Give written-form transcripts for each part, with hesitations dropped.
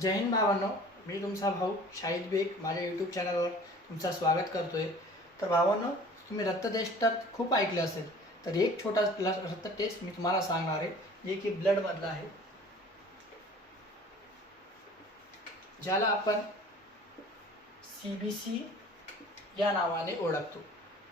जय हिंद भावांनो, मी तुमचा भाऊ शाहिद बेग माझ्या यूट्यूब चॅनलवर तुमचं स्वागत करतोय। तर भावांनो, तुम्ही रक्त टेस्ट तर खूप ऐकले असेल, तर एक छोटा रक्त टेस्ट मी तुम्हाला सांगणार आहे, जे की ब्लड मधला आहे, ज्याला आपण CBC या नावाने ओळखतो।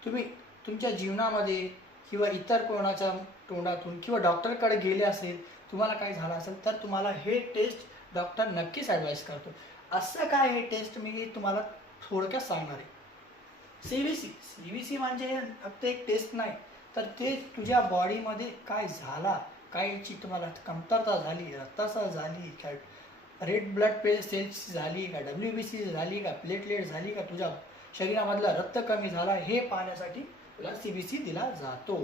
तुम्ही तुमच्या जीवनामध्ये किंवा इतर कोणाच्या तोंडातून किंवा डॉक्टरकडे गेले असेल, तुम्हाला काय झालं असेल, तर तुम्हाला हे टेस्ट डॉक्टर नक्कीच ॲडवाइस करतो। असं काय हे टेस्ट मी तुम्हाला थोडक्यात सांगणार आहे। CBC म्हणजे फक्त एक टेस्ट नाही, तर ते तुझ्या बॉडीमध्ये काय झाला, कायची तुम्हाला कमतरता झाली, रक्ताचा झाली, काय रेड ब्लड सेल्स झाली का, WBC झाली का, प्लेटलेट झाली का, तुझ्या शरीरामधला रक्त कमी झाला, हे पाहण्यासाठी तुला CBC दिला जातो।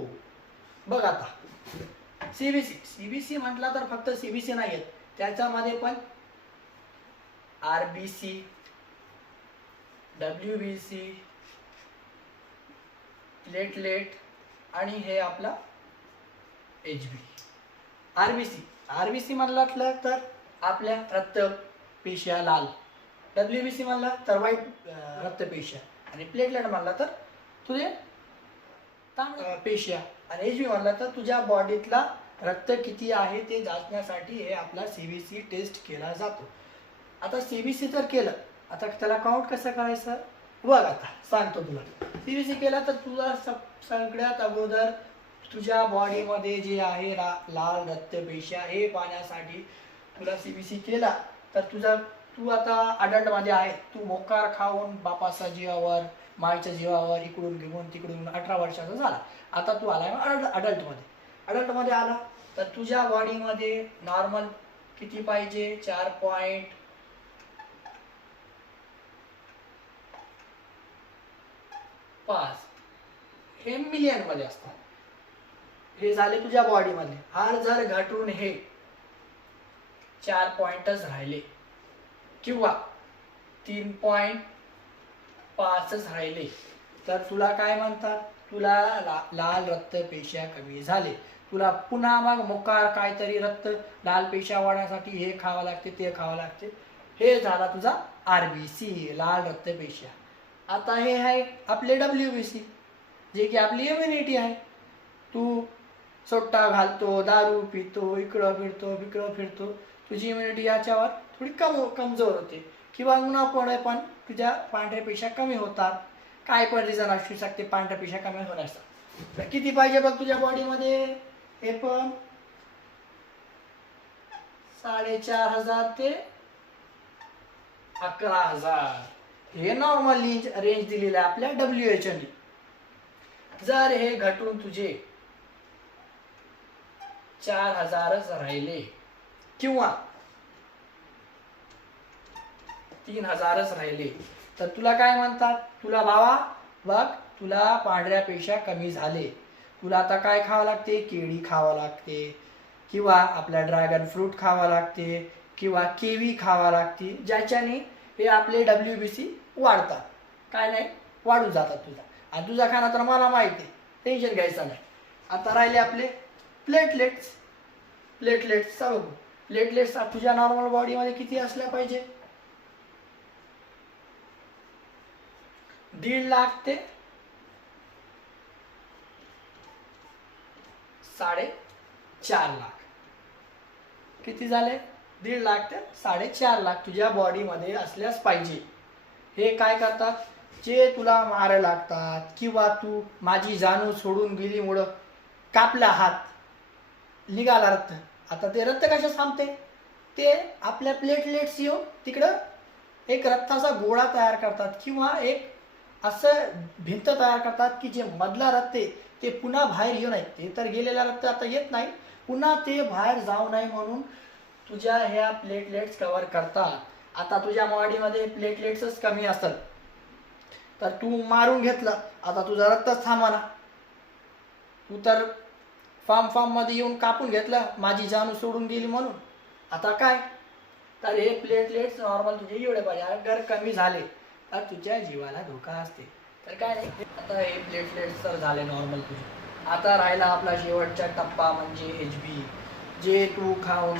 बघ आता CBC म्हटला तर फक्त CBC नाही आहेत, त्याच्यामध्ये पण RBC, WBC, प्लेटलेट आणि हे आपला HB। RBC म्हटलं तर आपल्या रक्तपेशिया लाल, WBC म्हणला तर वाईट रक्तपेशिया, आणि प्लेटलेट म्हणला तर तुझे तांबड्या पेशिया, आणि HB म्हणला तर तुझ्या बॉडीतला रक्त किती आहे ते जांचण्यासाठी हे आपला CBC टेस्ट केला जातो। आता CBC तर केलं, आता त्याला काउंट कसं करायचं बघ, आता सांगतो तुला। CBC केला तर तुला सगळ्यात अगोदर तुझ्या बॉडीमध्ये जे आहे लाल रक्तपेशिया हे पाहण्यासाठी तुला CBC केला, तर तू आता अडल्टमध्ये आहे, तू मोकार खाऊन बापाच्या जीवावर माईच्या जीवावर इकडून घेऊन तिकडून 18 वर्षाचा झाला, आता तू आलाय अडल्टमध्ये आला, तर तुझ्या बॉडीमध्ये नॉर्मल किती पाहिजे, 4.5 हे मिलियन मध्ये असतात। हे झाले तुझ्या बॉडीमध्ये, हार जर घटून हे 4 पॉइंटच राहिले किंवा 3.5च राहिले, तर तुला काय म्हणतात, तुला लाल रक्तपेशिया कमी झाले, तुला पुन्हा मग मोकार काहीतरी लाल पेशिया वाढण्यासाठी हे खावं लागते ते खावं लागते। हे झाला तुझा RBC लाल रक्तपेशिया। आता हे आहे आपले WBC, जे की आपली इम्युनिटी आहे। तू सोट्टा घालतो, दारू पितो, इकडं फिरतो, तुझी इम्युनिटी याच्यावर थोडी कमजोर होते, किंवा उन्हामुळे पण तुझ्या पांढऱ्या पेशा कमी होतात। काय पण रिझन असू शकते पांढऱ्या पेशा कमी होण्याचा। तर किती पाहिजे बघ तुझ्या बॉडीमध्ये, हे पण 4,500 ते 11,000 हे नॉर्मल रेंज दिलेलं आहे आपल्या WHO ने। जर हे घटून तुझे 4,000च राहिले किंवा 3,000च राहिले, तर तुला काय म्हणतात, तुला बाबा बघ तुला पांढऱ्या पेशा कमी झाले, तुला आता काय खावं लागते, केळी खावं लागते, किंवा आपला ड्रॅगन फ्रूट खावा लागते, किंवा केवी खावा लागते, ज्याच्याने हे आपले WBC वाढतात, काय नाही वाढून जातात तुझा। आणि तुझा खाना तर मला माहिती आहे, टेन्शन घ्यायचं नाही। आता राहिले आपले प्लेटलेट्स तुझ्या नॉर्मल बॉडीमध्ये किती असल्या पाहिजे, 1.5 लाख ते 4.5 लाख। किती झाले, 1.5 लाख ते 4.5 लाख तुझ्या बॉडीमध्ये असल्यास पाहिजे। हे काय करतात, जे तुला मार लागतात, किंवा तू माझी जाणू सोडून गेलीमुळं कापला हात, निघाला रक्त, आता ते रक्त कशा थांबते, ते आपल्या प्लेटलेट्स येऊन तिकडं एक रक्ताचा गोळा तयार करतात, किंवा एक असं भिंत तयार करतात की जे मधला रक्त आहे ते पुन्हा बाहेर येऊ नये, ते तर गेलेला रक्त आता येत नाही, पुन्हा ते बाहेर जाऊ नये म्हणून तुझ्या ह्या प्लेटलेट्स कव्हर करतात। आता तुझ्या बॉडीमध्ये प्लेटलेट्सच कमी असतात, तर तू मारून घेतलं, आता तुझा रक्तच थांबना, तू तर फॉर्म मध्ये येऊन कापून घेतलं माझी जाणू सोडून गेली म्हणून। आता काय, तर हे प्लेटलेट्स नॉर्मल तुझे एवढे पाहिजे, अगर कमी झाले तर तुझ्या जीवाला धोका असते, तर काय नाही। आता हे प्लेटलेट्स तर झाले नॉर्मल तुझे, आता राहिला आपला शेवटचा टप्पा म्हणजे HB, जे तू खाऊन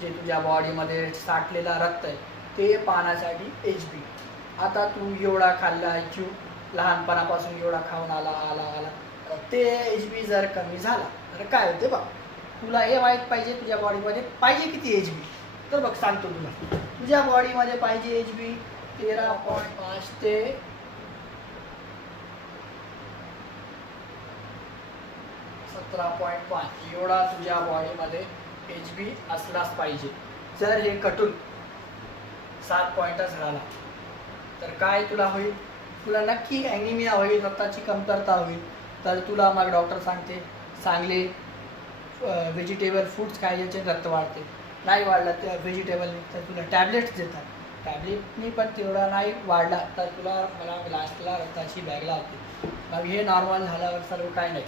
जे तुझ्या बॉडीमध्ये साठलेला रक्त आहे ते पाहण्यासाठी HB. आता तू एवढा खाल्ला लहानपणापासून एवढा खाऊन आला आला आला ते HB जर कमी झाला तर काय होते बघ. तुला हे माहीत पाहिजे तुझ्या बॉडीमध्ये पाहिजे किती HB. तर बघ सांगतो तुला, तुझ्या बॉडीमध्ये पाहिजे HB 13.5 ते 17.5 एवढा तुझ्या बॉडीमध्ये HB असलाच पाहिजे. जर हे कटून 7 पॉईंटच झाला तर काय तुला होईल, तुला नक्की ॲनिमिया होईल, रक्ताची कमतरता होईल. तर तुला मग डॉक्टर सांगते चांगले व्हेजिटेबल फूड्स खायचे, रक्त वाढते. नाही वाढला तर व्हेजिटेबल तर तुला टॅबलेट्स देतात. टॅबलेटनी पण तेवढा नाही वाढला तर तुला लास्टला रक्ताची बॅग लावते. मग हे नॉर्मल झाल्यावर सर्व काय नाही.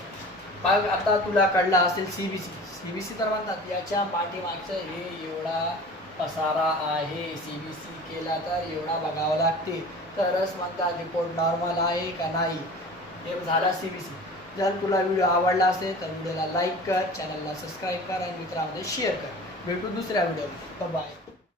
मग आता तुला कळलं असेल CBC तर म्हणतात याच्या पाठीमागचं हे एवढा पसारा आहे. CBC केला तर एवढा बघावं लागते तरच म्हणतात रिपोर्ट नॉर्मल आहे का नाही. हे झाला CBC. जर तुला व्हिडिओ आवडला असेल तर व्हिडिओला लाईक कर, चॅनलला सबस्क्राईब कर आणि मित्रांमध्ये शेअर कर. भेटू दुसऱ्या व्हिडिओ. बाय.